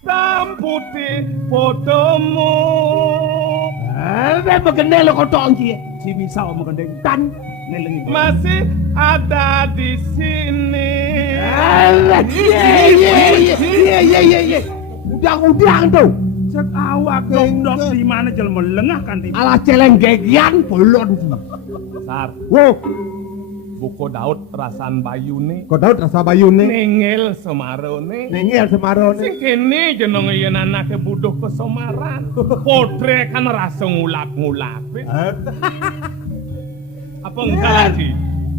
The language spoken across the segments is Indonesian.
hitam putih fotomu. Begene lo kotok iki. Si bisa omong gendeng tan ngelengi. Masih ada di sini. Iya. Udang tuh. Cek awak dok di mana jelma lengah kan di. Alah celeng gegian bolon. Sar, Wo, buku Daud rasan bayune. kok Daud rasa bayune. Nengel semarone. Nengel semarone. Sing kene jenenge yen anake buduh kesomaran. Potre kan rasa ngulak-ngulak. Apa enggak lagi?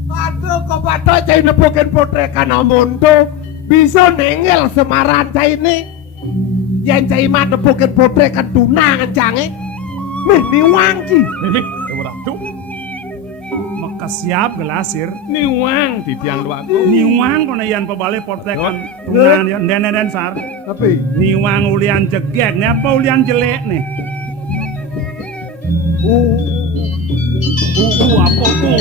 Aduh, kok patok cai nepukin potrekan omonto. Bisa nengel semaran cai ini. Yang cai mah nepukin potrekan tunangan cange. Meh, niwang ci. Mimi, ora tuh. Maka siap gelasir. Niwang di tiang luaku. Niwang kono yan pebale potrekan tunangan ya den sar. Tapi Niwang ulian jegek nih apa ulian jelek nih? Apa tuh?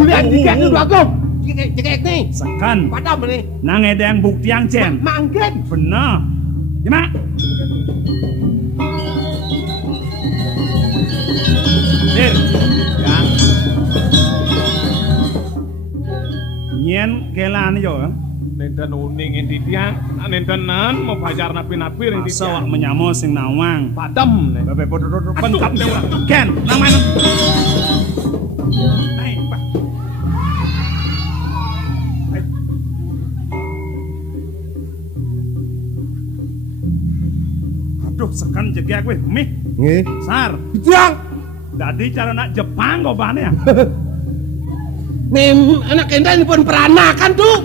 ulian jikek itu aku. Jikek nih. Sekan. Padam nih. Nang edeng bukti yang cen. Manggen. Bener. Gimana? Dir. Yang. Nyen kelan yo. Nenten uning di tiang. Nentenan mau pajar napi-napi ring di Masa wak tiang. menyamo sing nawang. Padam nih. Bebe podo pencap Aduh, ora. Ken, namanya. Naik, Pak. Aduh, sekan jegek weh, mih. Nggih. Sar. Jang. Dadi cara nak Jepang kok bane ya. Mem anak enda ini pun peranakan tuh.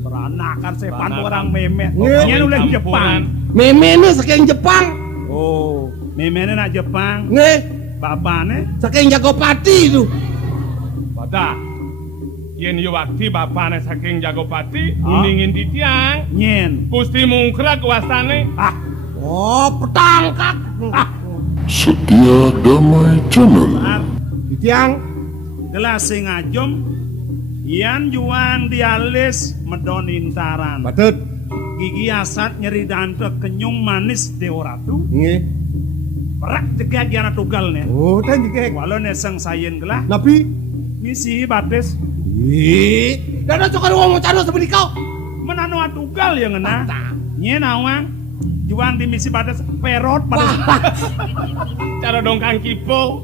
Peranakan sepan Peranakan. orang memet. Nggih. Nyen ulah Jepang. Meme ini saking Jepang. Oh, memene nak Jepang. Nggih. Bapane Saking Jagopati itu. Pada. Yen yo wakti bapane saking Jagopati. Ah. Uningin di tiang. nyen. Gusti mungkrak kuasane. Ah, Oh, petangkak. Setia Damai Channel. Sar. Di tiang. Gelas sing ajom Yan juang dialis medon intaran. Patut. Gigi asat nyeri dante kenyung manis deoratu. Nggih. Perak jegak yana tugal nih. Oh, tan jikek. Walau neseng sayen gelah. Nabi. Misi batis. Ih, dan ada cokar ngomong cano seperti kau. Menanu atugal yang ngena. Nyen awang. Juang di misi batis perot pada. Cara dongkang kipo.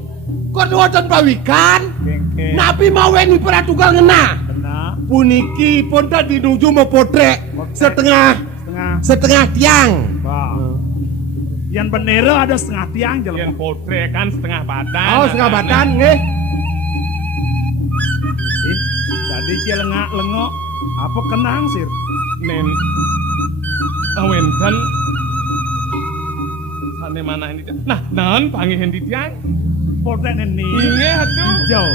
Kau nuwatan pawikan. Kengke. Nabi maweni peratugal ngena. Benar. Puniki pun tadi nuju mau potrek setengah Setengah. tiang. Bah. Yang bendera ada setengah tiang Yang jelema. potre kan setengah badan. Oh, setengah badan nggih. Tadi dia lengok. Apa kenang sir? Nen. Awenten. Sane mana ini? Nah, nan pangihin di tiang. Potret ini. Inge atuh. Hijau.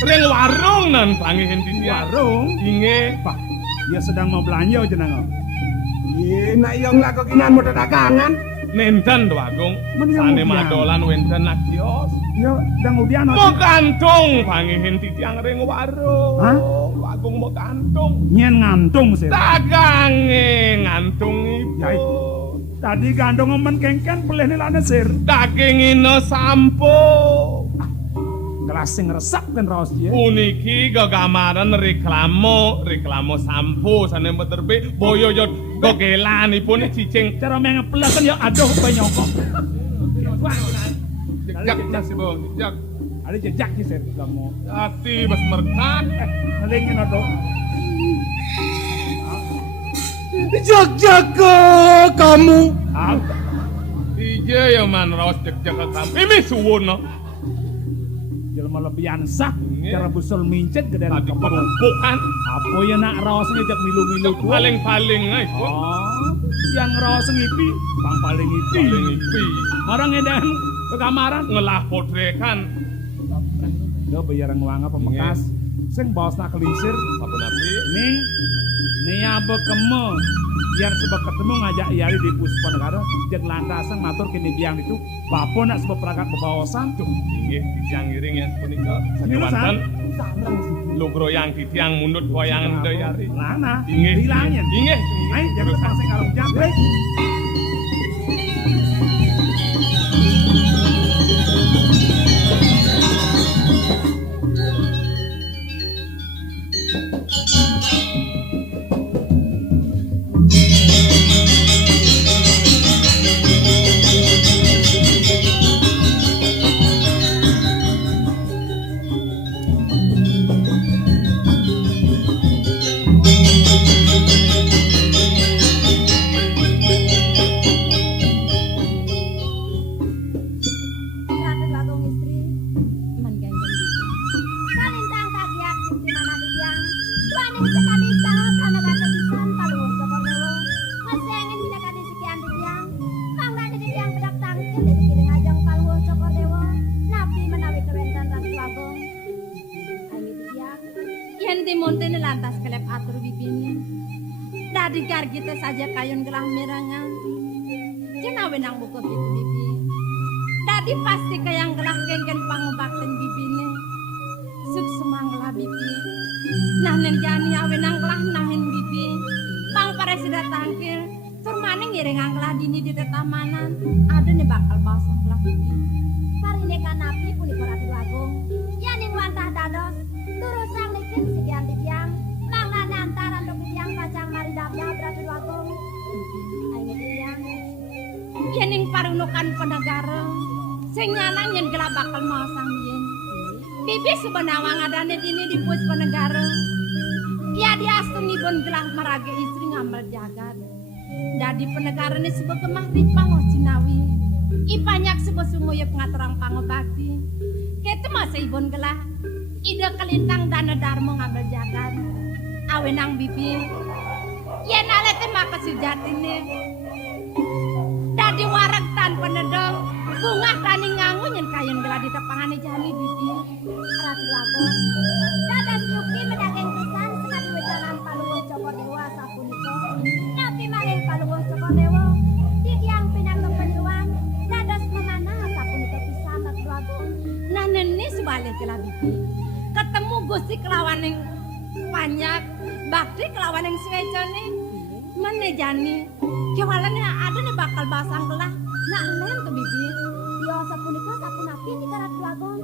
Ring warung nan pangihin di tiang. Warung. Inge. Pak, dia sedang mau belanja jenang. Iya, nak yang nggak kekinan mau dagangan. Nenten do agung. Menyang Sane udian. madolan wenten nak kios. Ya, dan kemudian Mau kantung pangihin di tiang ring warung. Hah? Agung mau kantung. nyen ngantung sir. Dagange ngantung Ya, ibu. Tadi gandong omen kengken pelih nilane sir. Daging ino sampo. Gelas sing resep kan raos dia. Uniki gagamaran reklamo sampo sane beterbe boyo yo gogelan ipun cicing Cara mengepelas kan ya aduh penyokok. jejak nasi bong jejak Ada jejak sih sir. Kamu. hati bas merkat Nalingin aduh. Jaga kamu. Ije ya man raos jejak kamu ini suwun no Jelma lebihan sah. Iya. Cara busul mincet ke dalam tadi kepala. kerupuk kan Apa ya nak raos ngejak milu-milu tuh. paling-paling ay pun Oh, yang raos ngipi. Bang paling ngipi. paling ipi Orang edan ke kamaran. ngelah potrekan Dia bayar nguanga pemekas. Sing bos nak kelisir. apa nabi Ning, nih apa kemo. Biar sebab ketemu ngajak Iyari di Puspanegara jeung lantasan matur kini biang itu bapo nak sebab perangkat bebaosan tuh. Inggih dijang ngiring ya punika Ini sadewanten logro yang ditiang munut goyangan Yari. Lana, Inggih. hilangin. Inggih. Ayo jangan pasang kalung jangkrik. Ratu Bagong istri mengganjeng bibi. Kalintang kagiat di mana dibiang. Tuaning sekali salah kanaga kebisan paluhur Joko Dewo. Ngesengin binakadi sekian dibiang. Pangrani dibiang bedak tangkil di pikiring ajang paluhur Joko Dewo. Nabi menawi kewentan Ratu Bagong. Ayo dibiang. Yen dimuntin lantas kelep atur bibini. Dadi gargite saja kayun gelah mirangan. Jenawe nang buku gitu bibi. Dadi pasti kayang gelah kengken pangobakten bibine. Suk semanglah bibi. Nah neng jani awe nang gelah nahin bibi. Pang paresida tangkil. Turmaning ngiring anggelah dini di tetamanan. Ada nih bakal basah gelah bibi. Parine kan nabi punika Ratu Bagong. Yaning wantah dados. Turusang nikin sekian dibiang. Mangane antara ndok bibiang kacang mari dabdab Ratu Bagong. Ayo bibiang. Yaning parunukan penegara. Sing nyanang yen gelah bakal masang yen. Bibi sebenawang adane dini di Puspanegara. Ya diastunipun gelah marage istri ngamal jagat. Dadi penegarane sebuah kemah ripangoh Cinawi. Ipanyak sebuah sumuya pengaturang pangobakti. Kete masa ibun gelah. Ida kelintang dana darmo ngamal jagat. Awenang bibi. Yen alete maka sujatine. Dadi warag tanpa nedong. Bunga tani ngangu nyen kayen gelah di tepangane jani bibi. Ratu Bagong. Dadas yuki medageng pisan sekali wejanan paluhur Joko Dewa sapunika. Nabi malih paluhur Joko Dewa. Didiang pinanggeng penyuan. Dadas memana sapunika pisan Ratu Bagong. Nah neni sebalik gelah bibi. Ketemu Gusti kelawaning panyak. Bakti kelawaning swecone. Menejani. Kewalannya ada nih bakal basang gelah. Nah nen ke bibi. Yo sapunika sapunapi di Ratu Bagong.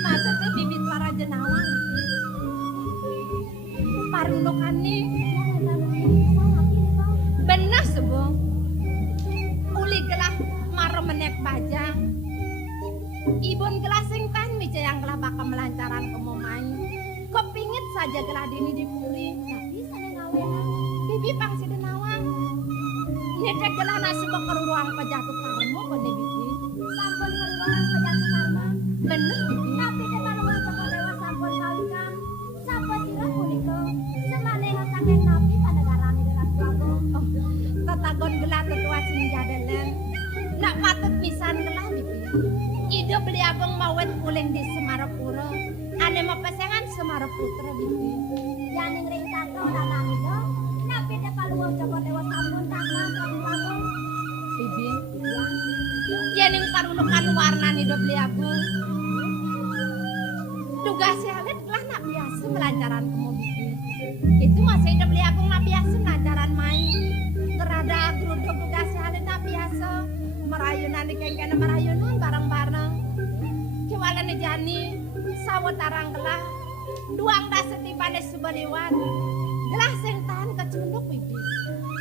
Masa tuh bibit lara jenawang. Parunukane. Bener sebuah. Uli gelah maro menek bajang. Ibun gelah sing tan mija yang gelah bakal melancaran kemomai. Kepingit saja gelah dini dipuli. Tapi sana ngawenan. Bibi pangsi denawang. Nyedek gelah nasi bakal ruang pejatuh karmo kone bibi. Sampun ruang pejatuh karma. Bener bibi. Tapi de paluhur Joko Dewa sampun kawinkan. Sampun sira punika. Semane saking nabi panegarane Ratu Bagong. Oh, tetagon gelah tetua sing jadelen. Nak patut pisan gelah bibi. Ida beli abang mawet puling di Semarapura. Ane mapesengan Semaraputra bibi. Yaning ring tato danang ida. Nabi de paluhur Joko Dewa sampun taklah Ratu Bagong. Bibi, yaning parunukan warnane do beli abang. Tugas awet lah nak biasa melancaran kamu bibi. Itu masih hidup beli abang nak biasa melancaran main. Gerada geruduk tugas awet nak biasa. Merayunan di kengkena merayunan bareng-bareng. Kewalan jani sawat tarang gelah. Duang dasa tibane subaliwan. Gelah sing tahan kecunduk bibi.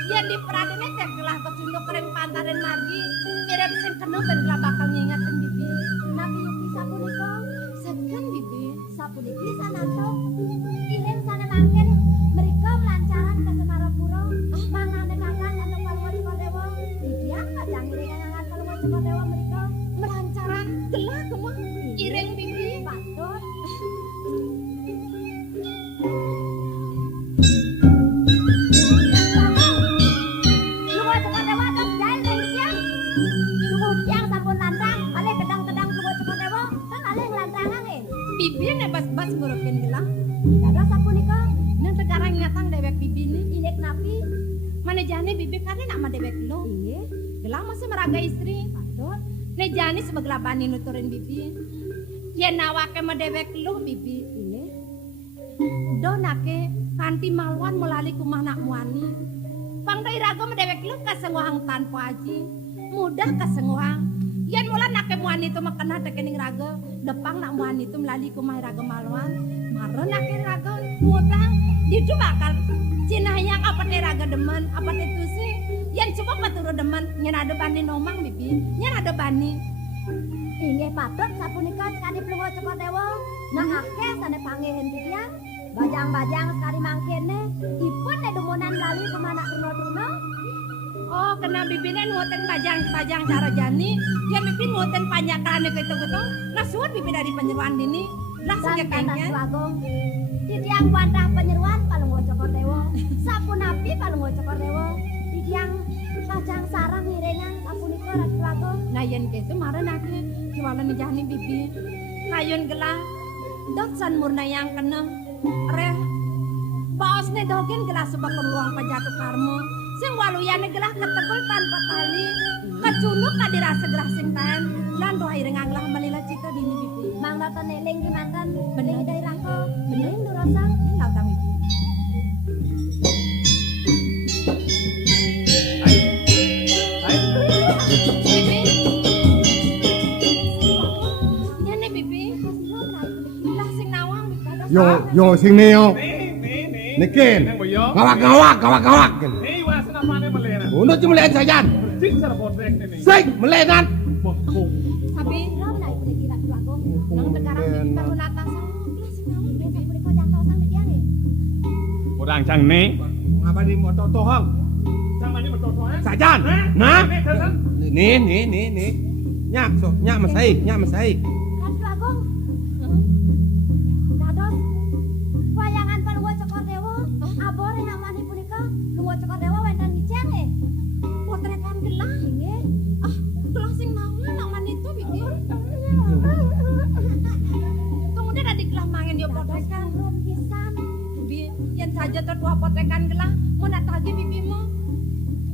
Yang di peradene teh gelah kecunduk kering pantaran margi. Mirip sing kena ben gelah bakal ngingetin bibi. Nabi yuki sapunika. Seken bibi. Sapuniki sananto. Iring sana mangken. Mereka melancaran ke Semarapura. Mangane kakan atau paluhur Joko Dewa. Didiang kacang iring paluhur Joko Dewa mereka melancaran gelah kemah. Iring bibi. Patut. Luhur Joko Dewa atas jail ring didiang. Luhur diang sampun lantang. Malih gedang-gedang luhur Joko Dewa. Kan malih ngelantangan bibi ne bas-bas ngurukin gelah. Dados sapunika nang tegarang ngatang dewek bibi ni ilek napi. Manejane bibi kane nak ma dewek lo. Iye. Gelah masih meraga istri. Padahal nejani sebegelabani nuturin bibi. Yen awake ma dewek lo bibi. Iye. Donake kanti malwan mulali kumah nak muani. Pangdai raga ma dewek lo kasenguhang tanpa aji. Mudah kasenguhang. Yen mula nake muani tu makena tekening raga. Depang nak muani tu melali kumah raga malwan. Maro nake raga mudah. Itu bakal Cina yang apa teh raga demen, apa teh tu sih? Yang coba paturo demen, nyen ada bani nomang bibi, nyen ada bani. Inggih patut sapunika sekali pelungo cokot dewa, nah akeh sane panggehen bibian, bajang-bajang sekali mangkene, ipun ne dumunan lali kemana turno-turno. Oh, kena bibine nuoten bajang-bajang cara jani, yang bibi nuoten panyakan gitu-gitu, nasuhun bibi dari penyeruan dini, langsung ke kengken. Tidiang bantah penyeruan palunggo cokor dewo, sapu napi palunggo cokor dewo, tidiang kacang sarang hirengan sapunika ratu lago. Nah yen gitu marah nake, jualan jahni bibi, kayun gelah, dotsan murna yang kena, reh, baos ne dogen gelah sebakon ruang pajatu karmo, sing waluyane gelah ketegul tanpa tali, kecunuk kadirasa gelah sing tan, lan doa hirengan gelah melila cita dini bibi. Mang nonton neling di mantan, bening dari rangko, bening durosang, lautang bibi. Bibi, nyane bibi, lah sing nawang, Yo sing neo. Nih. Nikin. Neng boyo. Gawak. Nih wasan apane melena. Unut melihat sajan. Percis cara potrek ini. Sing melenan. Bengkung. tapi rom naik kuda kira tuaku, nang tegarang bibi bangun atas, lah sing nawang bibi mereka jantosan bibiane. Orang cang nih. Ngapa di motor tohong? Sama ni bertotoan. Sajan. Nah. Nih, terusan. Nih. Nyak masai. Ratu Agung. Dados. Wayangan palunggo cokor dewa, abore namani punika lungo cokor dewa wenten dicenge. Potrekan gelah nggih. Ah, gelah sing naon namani itu bibi. Kemudian adik gelah mangen yo potrekan rum pisan. Bibi, yen saja tertua potrekan gelah mun atagi bibimu.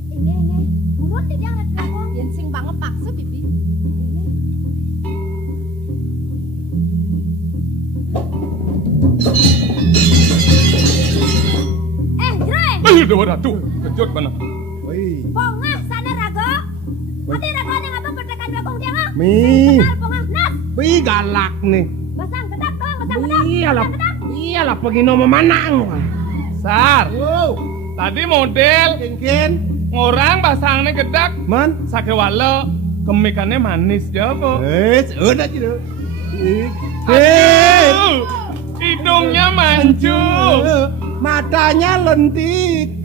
Inggih. Urut tidak Ratu Agung. Yen sing banget paksa bibi. Jreng! Udah ratu. Kejut mana? Woi. Pongah sana rago. Adi rago yang abang pertekan bagong dia ngah. Mi. Kenal pongah nas. Wih galak nih. Basang kedap tong, basang kedap. Iyalah pegino memanang. Sar. Wow. Tadi model Ken. ngorang basangnya gedak. Man. Sake walo kemikannya manis jabo. Udah gitu. Aduh, hidungnya mancu. Matanya lentik.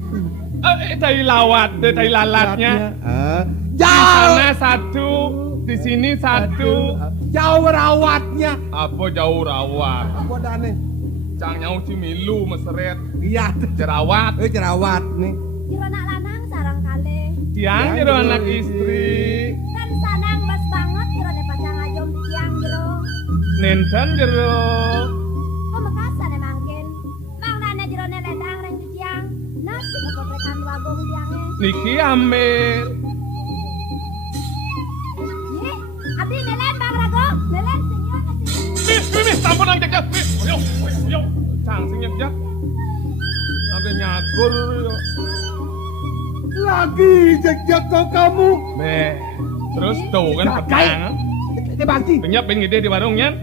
Dari lawat, dari lalatnya. Di Jauh. sana satu, di sini satu. Jauh rawatnya. Apa jauh rawat? Apa dane? Cang nyau cimilu meseret. Iya. Jerawat. Jerawat nih. Jero nak lanang sarang kali. Tiang jero anak istri. Dan sanang bas banget jero ne pacang ajom tiang jero. Nenten jero. Pemekasan emangkin. Mang nana jero ne ledang reng di tiang. Nasi kepotrekan bagong tiangnya. Niki ambil. Ih, abdi nelen bang rago. Nelen senyum kasih. Nih, sampun ang jejak. Ayo. Cang sing jejak. Sampai nyagur. Lagi jejak kau kamu. Terus tuh kan ketangan. Dibagi. Penyap pengen gede di warungnya.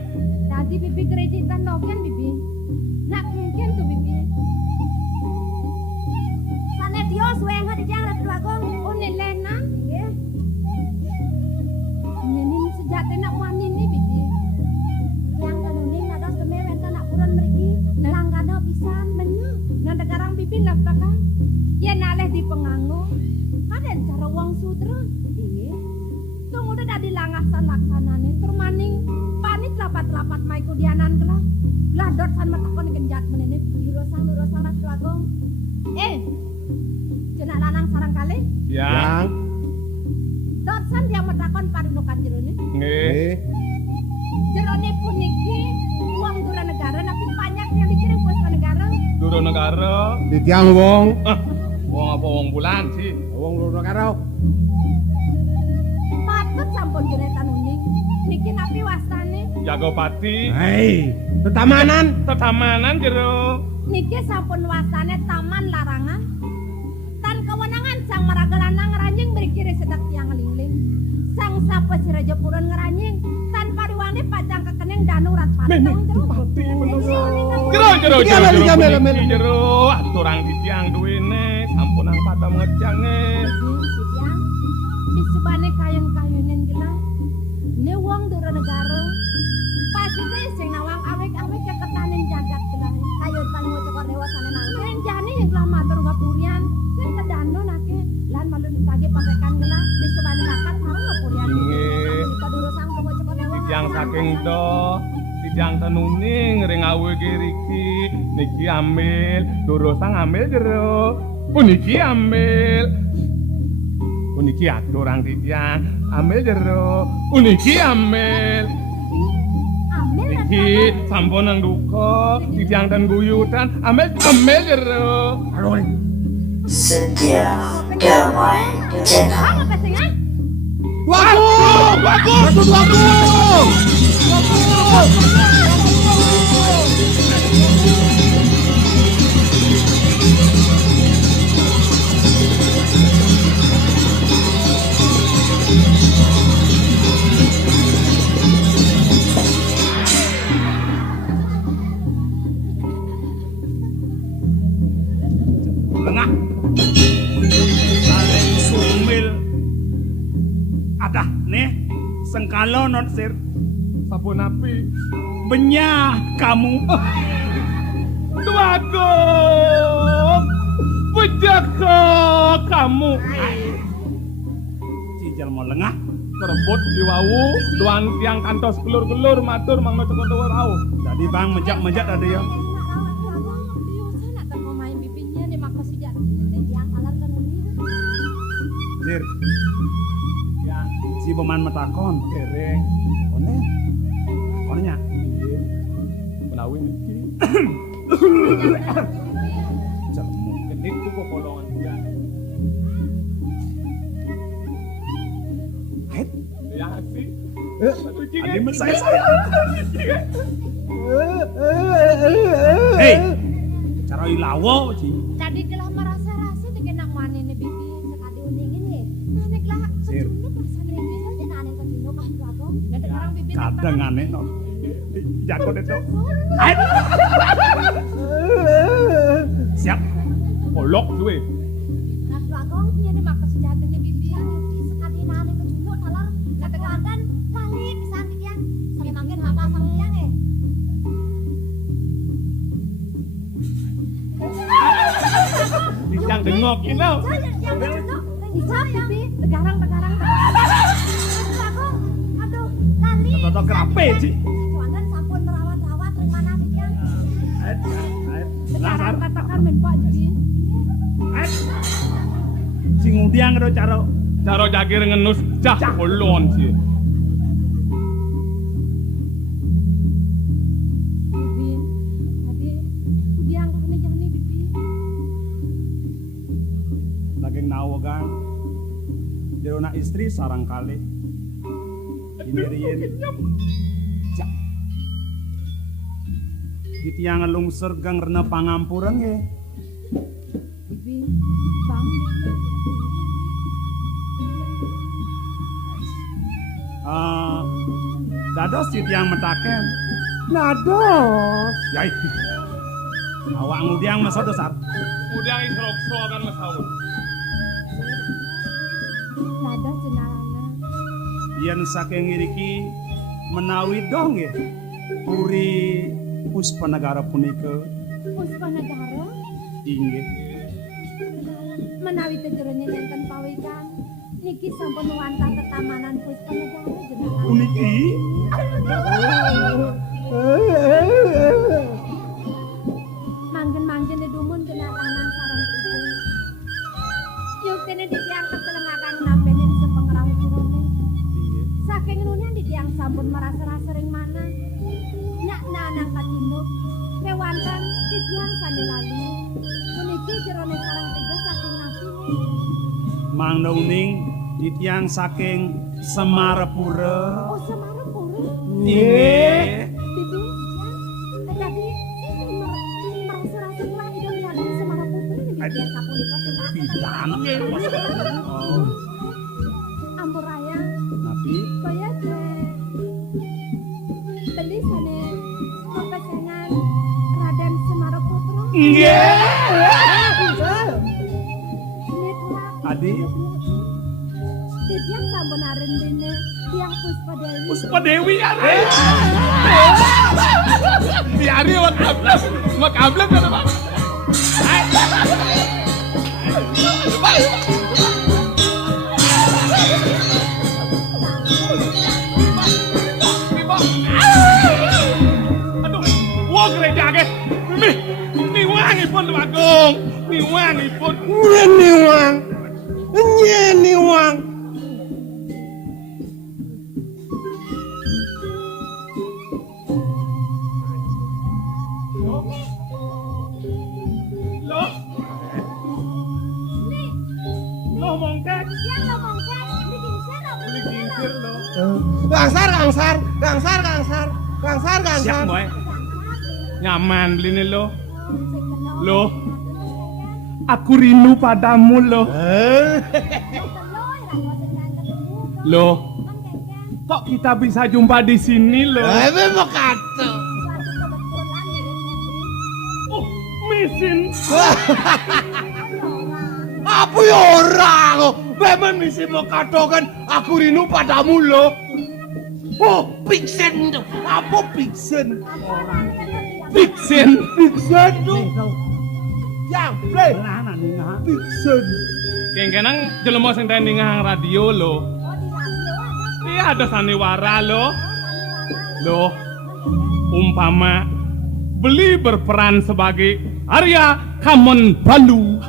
Tadi bibi gerejitan doken bibi. Nak mungkin tuh bibi. Sana dia sueng di jang Ratu Agung. Oh nelena. Nggih. Nini sejati nak wani ni bibi. Yang kanuning nados kemewen nak purun mriki. Langgana pisan bener. Nang dekarang bibi naftakan. Yen aleh di penganggo. Kaden cara wong sutra. Nggih. Tunggu dadi langasan laksanane tur maning panit lapat-lapat mai kudianan gelah. Gelah dot san matakon genjat menene lurusang Ratu Agung. Cenah lanang sarang kali. Ya. Dot san dia matakon padunukan jerone. Nggih. Jerone puniki uang dura negara tapi banyak yang dikirim ke negara. Ditiang wong. Wong apa wong bulan sih? Wong loro karo. Patut sampun jeretan uning. Niki napi wastane? Jagopati. Hei, tetamanan. Tetamanan jero. Niki sampun wastane taman larangan. Tan kewenangan sang maragalanang ngeranjing berkiri sedak tiang lingling. Sang sapa siraja purun ngeranjing tan pariwane pajang kekening danurat patong jero. Jero Iya, puniki jero. Aturang ditiang duwene sampun ang padam ngejange. Tiang disubane kayun-kayunen gelang. Ne wong dura negara. Pasite sing nawang awek-awek keketanen jagat gelang. Kayun pangu cokor dewa sane nang. Renjane yang gelang matur ngapurian. Sing kedano nake lan malun sage parekan gelang disubane lakan sareng ngapurian. Inggih. Kaduro sang pangu cokor dewa. Tijang saking to. Tijang tenuning ring awege riki. Niki ambil, durosang ambil jero. Puniki ambil. Puniki aturang tijang ambil jero. Puniki ambil. Amel Iki sampun nang duka, tijang dan guyutan, ambil jero. Aduh. Setia damai tenang. apa sing ah? Lengah. Saling sumil. Adah nih sengkalo non sir. Sampun api. Benyah kamu. Tuagung, bejaka kamu. Cijal mau lengah. Kerebut diwawu, duan tiang kantos gelur-gelur matur mangno cokor dewa rauh. Jadi bang menjak ada ya. Sir. Yang si beman metakon. Dereng, Kone. Konenya. menawi niki. Jamu. Kenik tuh kok kolongan dia. Hei. Ya sih. Aduh, Adi jingan. mesai saya. Hei. Cara ilawo sih. Jadi gelah merasa-rasa tegenak manene bibi sekali uningin nggih. Nane gelah Sir. kecunduk perasaan rindu saja nane kecunduk ah Bagong. Gede orang bibi Kadang aneh no. Jago deh tuh. Siap. Olok duwe. Nah Bagong piye nih mak kesejatene bibi sekali nane kecunduk talar ngategakan kali pisan kian. Sampe mangkin mama sang kian nggih. Tijang dengok ino. Yang kecunduk bisa bibi tegarang-tegarang. Bagong. Aduh, kali. Toto kerape sih. Tuangan sampun merawat-rawat ring mana pikiran. Nasar. Sekarang katakan menpak jadi. Sing undiang do cara. Cara jagir ngenus cah kolon sih. Bibi, tadi udiang kene jane bibi. Daging nawagan. Dirona istri sarang kali. Indiriin. Cak. Di tiang lungser gang rena pangampuran ge. Bibi, bang bibi. Dados di tiang metaken. Nados. Yai. Awak ngudiang masa dosar. Udah isrokso kan mesawut. Nada jenalana. Yen saking iriki menawi dong ge. Puri Puspanagara punika Puspa negara inggih. menawi tejerone nenten pawikan. Niki sampun wantah tetamanan Puspa negara jenalana. Puniki Manggen-manggen didumun genalanan sareng ibu. Yuktene diangkat selengakan nampene di sepengerang jurone. inggih. Saking nunya didiang sampun merasa-rasa ring mana. Nyak nanang katinduk. Kewanten didiang sane lalu. Puniki jerone sarang tiga saking nasi. Mang Nuning ditiang saking Semarapura. Oh Semarapura. Inggih. Bibi, ya. Tadi merasa-rasa lah itu Raden Semarapura ini biar sapunika Bidan. Oh, Ampuraya. napi Kaya beli sana kepesengan Raden Semarapura. Nggih. Nitwa. Adi. Titiang sampun arendene tiang Puspadewi. Puspadewi ya. Biari makablas kan Pak. Aduh, wah gereja ke. Ni wangipun Pak Agung. Ni wangipun. Nyeni wang. Nyeni wang. Loh, Nih, loh mongkek. tiang ngomong kan, bikin sana. Beli kincir loh. Gangsar, gangsar. Siap, Boy. Nyaman beli nih loh. Loh, aku rindu padamu loh. Loh, kok kita bisa jumpa di sini loh? Memang kata. Oh, mesin. Apa ya orang? Memang misi mau katakan aku rindu padamu loh. Oh, Pixen. Apa Pixen? Fiksin. Pixen tuh. Yang play. Nah, nih, Pixen. Kengkenang jelema sing tanding ngang radio loh. Iya ada sandiwara loh. Loh, umpama beli berperan sebagai Arya Kamon Balu.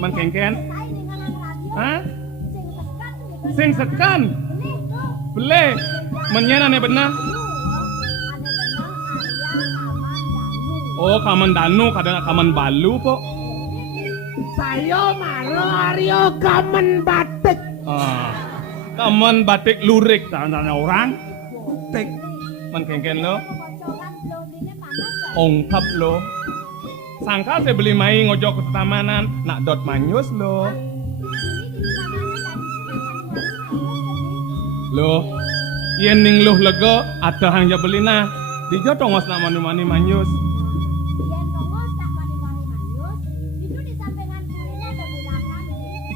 Man kengken? Hah? Sing sekan. Beli. Menyana nih benar. Oh, Kaman Danu kadang Kaman Balu kok. Saya malu Aryo Kamen Batik. Ah, Kaman batik lurik. tanda orang. Tik. Man kengken lo. Ongkap lo. Sangka saya beli mai ngojok ke tamanan. Nak dot manyus lo. Lo. Yen ning luh lega ada hang ja beli nah. Dijo tongos nak mani-mani manyus.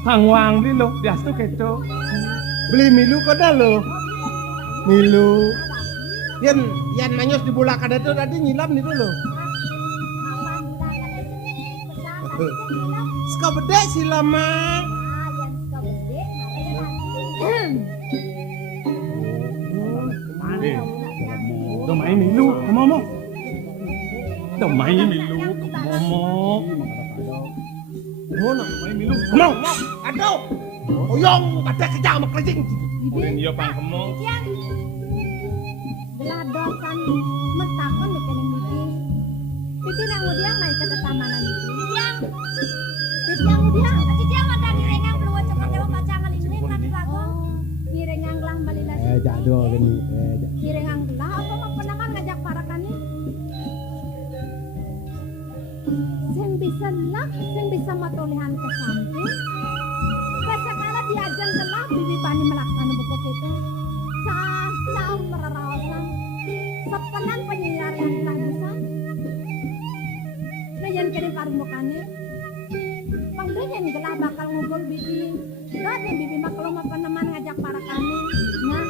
Kang wang beli lo. Bias tuh keco. Beli milu kada lo. Milu. Yan manyos di bola kada tuh tadi nyilam nih dulu. Suka beda sih lama. Udah main milu, momo. Udah main milu, momo. Oh, nak Main milu, mau, mau, aduh. Oyong, ada kerja sama kerjing. Kemudian iya pang kemo. Geladokan metakon di kening Bibi. Bibi nang udiang main ke tetamanan itu. Bibiang udiang. Cidiang ada ngirengang keluar cepet dewa pacangan ini kan lagu. Ngirengang gelang balilas. Jadul gini. Ngirengang gelang apa mau penaman ngajak parakani. Sing bisa lah, sing bisa matolehan ke samping. Kasakala diajeng gelah Bibi pani melaksana buku kita. Sah merarawasan. Sepenan penyiar yang telah bisa. Nayan kini parumukane. Pangdayan gelah bakal ngumpul Bibi. Gak yang Bibi maklo mapeneman ngajak para kami. Nah,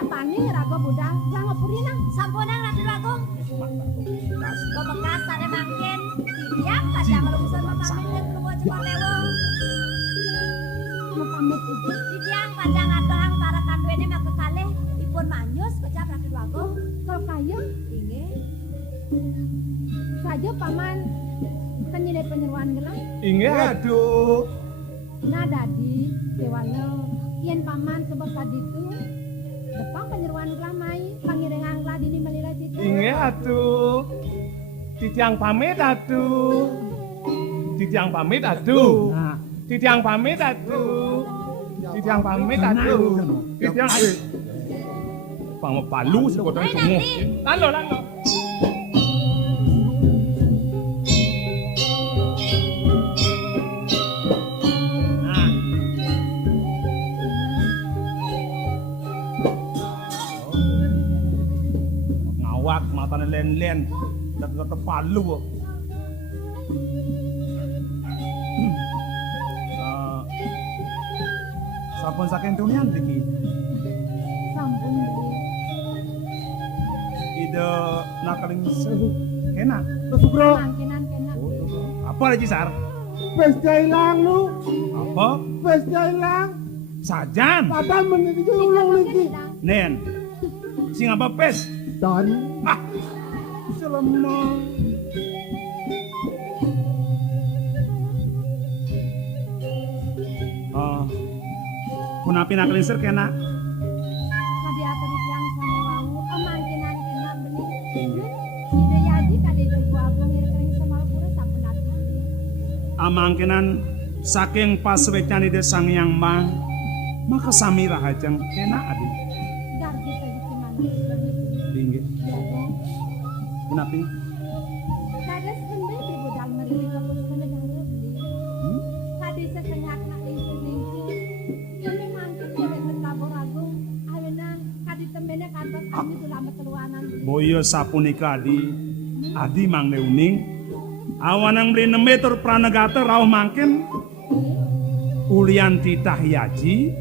apa nih rago budal? Lah ngapurina. Sampunang Ratu Agung. Bekas ada makin. Ya, kaca kalau bisa mapamit yang keluar cepat lewat. Mapamit itu. Didiang panjang atuhang para kanduene mak kekalih ipun manyus kecap Ratu Agung. Kalau kayu, inggih. Saja paman kenyile penyeruan gelang. Inge aduh. Nah dadi dewano yen paman sebab kaditu depan penyeruan gelamai pangirengang lah dini melira jitu. Inge atuh. Titiang pamit aduh. Titiang pamit aduh. Nah, Titiang pamit aduh. Titiang pamit aduh. Titiang Pang palu sih kau tunggu. Lalo. nah. Ngawak matanya len-len. Kata palu. Sampun saking tunian iki. Sampun beli. Ide nakaling sehu. Kena. Bro, Mangkinan kena. Apa lagi sar? wis hilang lu. Apa? Wis hilang. Sajan. Padahal menit iki ulang lagi. Nen. Sing apa pes? Dan Ah. Selama. Oh. Kunapi nakaling ser kena. Kadi atur yang sama wau mangkinan kena beli. Ide yaji kadi do gua aku ngir-ngir sama pura sampun ati. Amangkenan saking paswecan ide sang yang mang. Maka sami rahajeng kena adi. Garji tadi gimana? Dinggit. Jadi, Kunapi? kades kendai di budal negeri kapus ke negara beli. Kadi sekenyak nak lingkir-lingkir. Ini mangkin jadi berkabur agung. Ayeuna kadi temene kantos kami tulama teluanan. Boyo sapunika adi mang neuning awanang beli nemetur pranegata rauh mangkin ulian titah yaji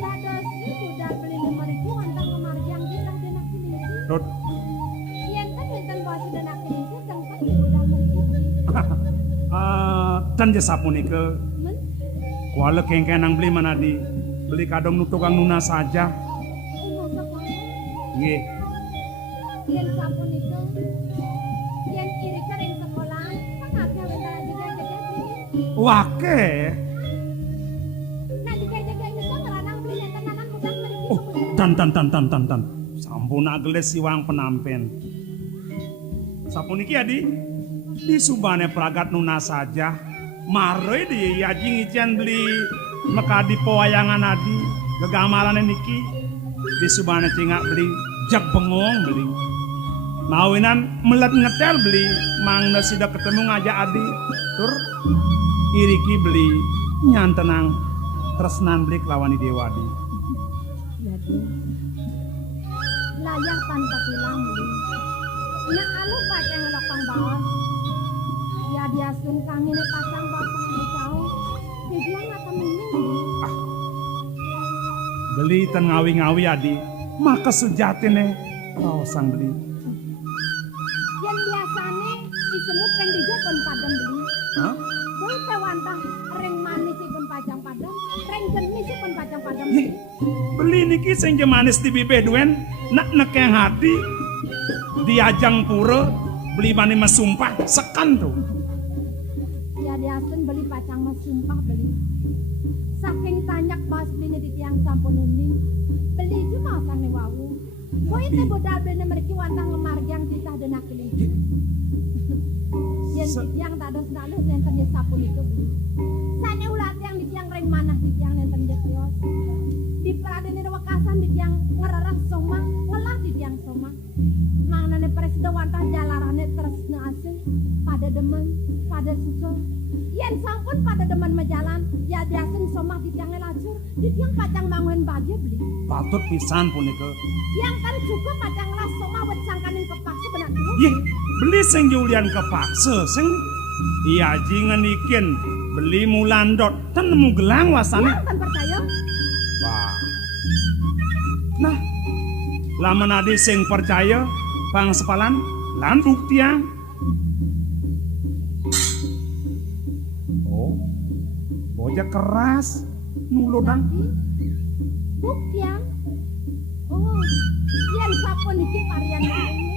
Kades ini budal beli nomor itu antang memarjang kita denak lingkir. rod Yen kan enten bos denak lingkir tempat di budal negeri. dan je sapunika Men, kuala kengkenang beli mana beli kadang nu tukang nuna saja masa kau nggih yen sampun itu yen iri kering sekolah kan akeh wentar juga gede. wake Nah juga jaga itu ngeranang beli enten anak muda meriki oh tan sampun ageles siwang penampen sapuniki adi di subane pragat nuna saja maroi di yaji ngician beli mekadi pewayangan adi gegamaran niki di subane cingak beli jak bengong beli mawinan melet ngetel beli mangna sida ketemu ngajak adi tur iriki beli nyantenang tresnan beli kelawani dewadi Jadi layak tanpa tulang beli. Nah alu paceng lokang bawah. Ya diasun kami ne pasang bawah di kau. Dibilang akan mining beli. beli ten ngawi-ngawi adi maka sujatine raosang beli Yang biasane disemut kan di pun padam beli. Hah? Boy tewantah ring manis pun pajang padam, ring jenis pun pajang padam Ih, beli. beli niki sing jemanis di bibeduen nak nekeng hati diajang pura beli mani mesumpah sekan tuh Ya diasun beli pacang mas sumpah beli. Saking tanyak bas beli di tiang sampun uning. Beli cuma sang wawu. Boy teh bodal beli mereka wantang ngemarjang titah denak kelinci. Yang tak ada selalu nenten di sapun itu beli. Sane ulat yang di tiang ring manah di tiang nenten di kios. Di peraden di wakasan di tiang ngerarang soma, ngelah di tiang soma. Mangnane presiden wantah jalarane tresna asing pada demen, pada suka. Yen sampun pada demen majalan, ya diasen somah di tiang lacur, di tiang pacang bangun bahagia beli. patut pisan punika Yang kan cukup pacang las somah wet sangkaning kepaksa benak dulu. Yih, beli sing julian kepaksa sing iya jingan ikin beli mulandot ten nemu gelang wasane Yang kan percaya, wah nah laman adi sing percaya pang sepalan lan buktian oh bojak keras nulodang buktian. Oh, yen sapun iki varian ini.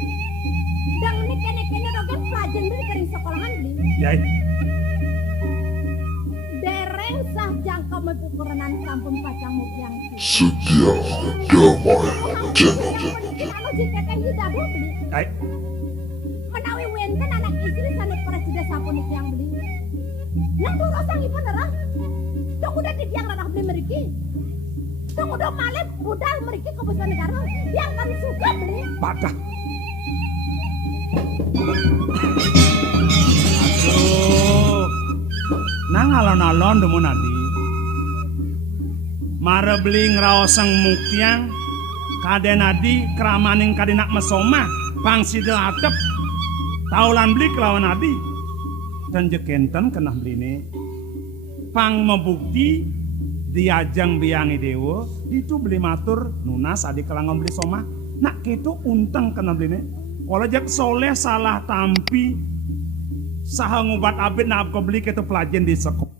Dang ini kene-kene rogen pelajen beli kering sekolahan beli. yai Dereng sah jangka mepukurenan sampun pacang mukyang. Setia damai channel. Anu jika kan yuda beli. yai enten anak istri sanes presiden sampun iki yang beli. Nang durosangipun ora. Tok udah di tiang ranah beli mriki. Tok udah malih budal mriki ke Boso Negara. Yang kami suka beli. Padah. Aduh. Nang alon-alon demun adi. Mare beli ngraoseng muktiang kaden adi kramaning kadinak mesomah pangsidel atep taulan beli kelawan adi dan jekenten kenah beline pang membukti diajang biangi dewa itu beli matur nunas adi kelangon beli somah nak gitu unteng kenah beline kalau jak soleh salah tampi saha ngubat abid nak kau beli ketu pelajen di sekolah